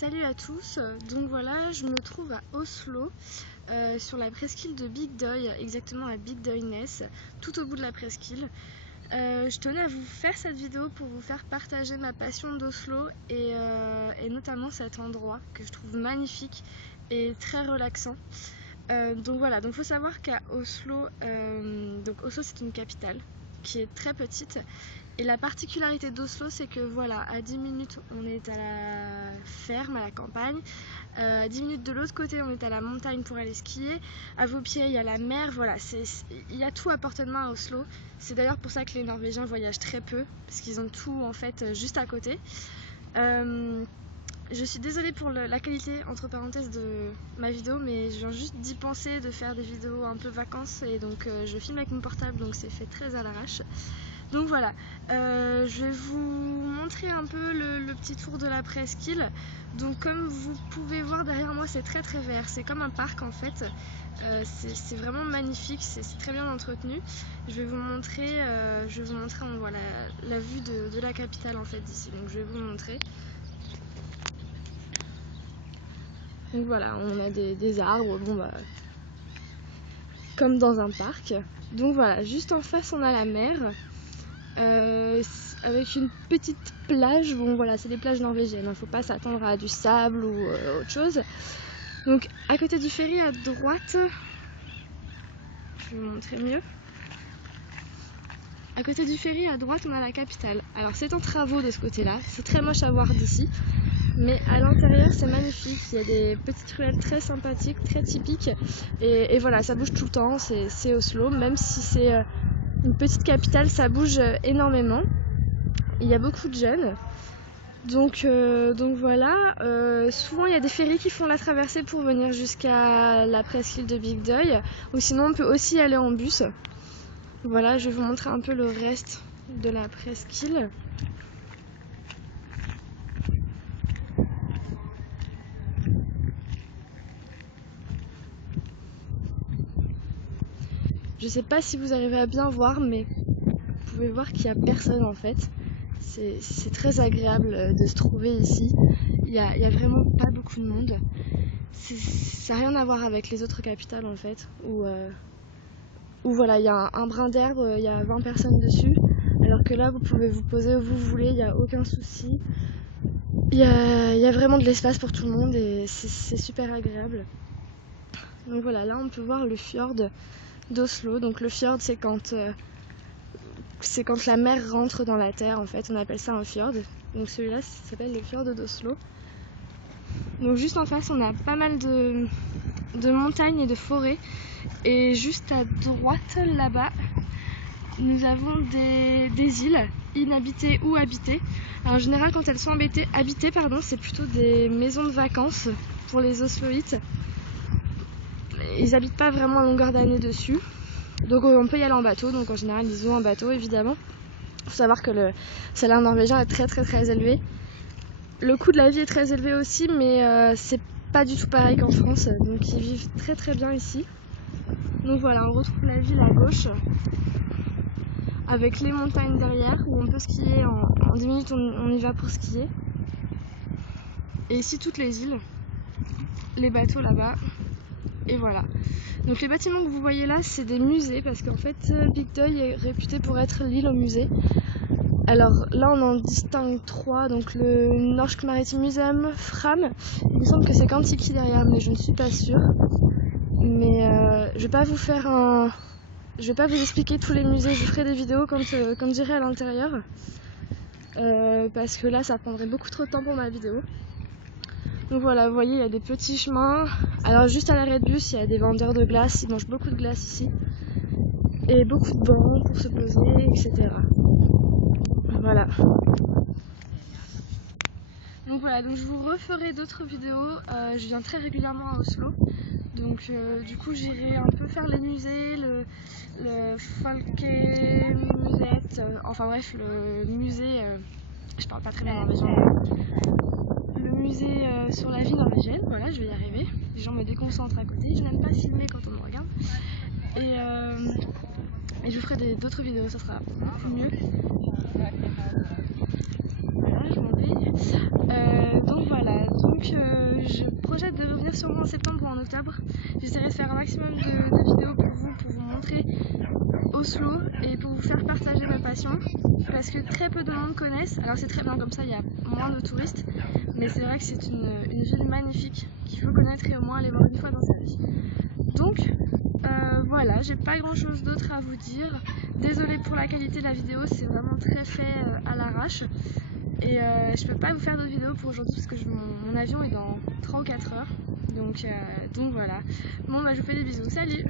Salut à tous, donc voilà, je me trouve à Oslo, sur la presqu'île de Big Døy, exactement à Big Døynes, tout au bout de la presqu'île. Je tenais à vous faire cette vidéo pour vous faire partager ma passion d'Oslo et notamment cet endroit que je trouve magnifique et très relaxant. Donc voilà, donc faut savoir qu'à Oslo, Oslo c'est une capitale qui est très petite. Et la particularité d'Oslo, c'est que voilà, à 10 minutes, on est à la ferme, à la campagne. À 10 minutes de l'autre côté, on est à la montagne pour aller skier. À vos pieds, il y a la mer. Voilà, il y a tout à portée de main à Oslo. C'est d'ailleurs pour ça que les Norvégiens voyagent très peu, parce qu'ils ont tout en fait juste à côté. Je suis désolée pour la qualité, entre parenthèses, de ma vidéo, mais je viens juste d'y penser, de faire des vidéos un peu vacances, et donc je filme avec mon portable, donc c'est fait très à l'arrache. Donc voilà, je vais vous montrer un peu le petit tour de la presqu'île. Donc comme vous pouvez voir derrière moi, c'est très très vert, c'est comme un parc en fait. C'est vraiment magnifique, c'est très bien entretenu. Je vais vous montrer, voilà, la vue de la capitale en fait d'ici. Donc je vais vous montrer. Donc voilà, on a des arbres, bon bah, comme dans un parc. Donc voilà, juste en face on a la mer. Avec une petite plage, bon voilà, c'est des plages norvégiennes, il ne faut pas s'attendre à du sable ou autre chose. Donc à côté du ferry à droite, je vais vous montrer mieux. À côté du ferry à droite, on a la capitale. Alors c'est en travaux de ce côté-là, c'est très moche à voir d'ici, mais à l'intérieur c'est magnifique, il y a des petites ruelles très sympathiques, très typiques, et voilà, ça bouge tout le temps, c'est Oslo, même si c'est une petite capitale, ça bouge énormément. Il y a beaucoup de jeunes, donc voilà, souvent il y a des ferries qui font la traversée pour venir jusqu'à la presqu'île de Big Døy, ou sinon on peut aussi aller en bus. Voilà, je vais vous montrer un peu le reste de la presqu'île. Je sais pas si vous arrivez à bien voir, mais vous pouvez voir qu'il n'y a personne en fait. C'est très agréable de se trouver ici. Il y a vraiment pas beaucoup de monde. Ça n'a rien à voir avec les autres capitales en fait, où voilà, il y a un brin d'herbe, il y a 20 personnes dessus, alors que là vous pouvez vous poser où vous voulez, il n'y a aucun souci. Il y a vraiment de l'espace pour tout le monde et c'est super agréable. Donc voilà, là on peut voir le fjord d'Oslo. Donc le fjord, c'est quand la mer rentre dans la terre en fait, on appelle ça un fjord. Donc celui-là s'appelle le fjord d'Oslo. Donc juste en face on a pas mal de montagnes et de forêts, et juste à droite là-bas nous avons des îles inhabitées ou habitées. Alors, en général quand elles sont habitées, c'est plutôt des maisons de vacances pour les osloïtes. Ils habitent pas vraiment à longueur d'année dessus, donc on peut y aller en bateau. Donc en général ils ont un bateau évidemment. Il faut savoir que le salaire norvégien est très très très élevé. Le coût de la vie est très élevé aussi, mais c'est pas du tout pareil qu'en France, donc ils vivent très très bien ici. Donc voilà, on retrouve la ville à gauche, avec les montagnes derrière, où on peut skier, en 10 minutes on y va pour skier. Et ici toutes les îles, les bateaux là-bas, et voilà. Donc les bâtiments que vous voyez là, c'est des musées, parce qu'en fait Big Døy est réputé pour être l'île au musée. Alors là on en distingue 3, donc le Norsk Maritime Museum, Fram, il me semble que c'est Kentucky derrière, mais je ne suis pas sûre. Mais je vais pas vous expliquer tous les musées, je ferai des vidéos quand j'irai à l'intérieur, parce que là ça prendrait beaucoup trop de temps pour ma vidéo. Donc voilà, vous voyez, il y a des petits chemins. Alors juste à l'arrêt de bus, il y a des vendeurs de glace, ils mangent beaucoup de glace ici, et beaucoup de bancs pour se poser, etc. Voilà. Donc voilà, donc je vous referai d'autres vidéos. Je viens très régulièrement à Oslo, donc du coup j'irai un peu faire les musées, le Folkemuseet, enfin bref, le musée, je parle pas très bien norvégien, le musée sur la vie norvégienne. Voilà, je vais y arriver. Les gens me déconcentrent à côté, je n'aime pas filmer quand on me regarde. Et je vous ferai d'autres vidéos, ça sera beaucoup mieux. Voilà, je m'en vais. Donc voilà, donc revenir sûrement en septembre ou en octobre. J'essaierai de faire un maximum de vidéos pour vous montrer Oslo et pour vous faire partager ma passion, parce que très peu de monde connaissent. Alors c'est très bien comme ça, il y a moins de touristes, mais c'est vrai que c'est une ville magnifique qu'il faut connaître et au moins aller voir une fois dans sa vie. Donc voilà, j'ai pas grand chose d'autre à vous dire. Désolée pour la qualité de la vidéo, c'est vraiment très fait à l'arrache. Et je peux pas vous faire d'autres vidéos pour aujourd'hui parce que mon avion est dans 3 ou 4 heures. Donc voilà. Bon bah je vous fais des bisous, salut!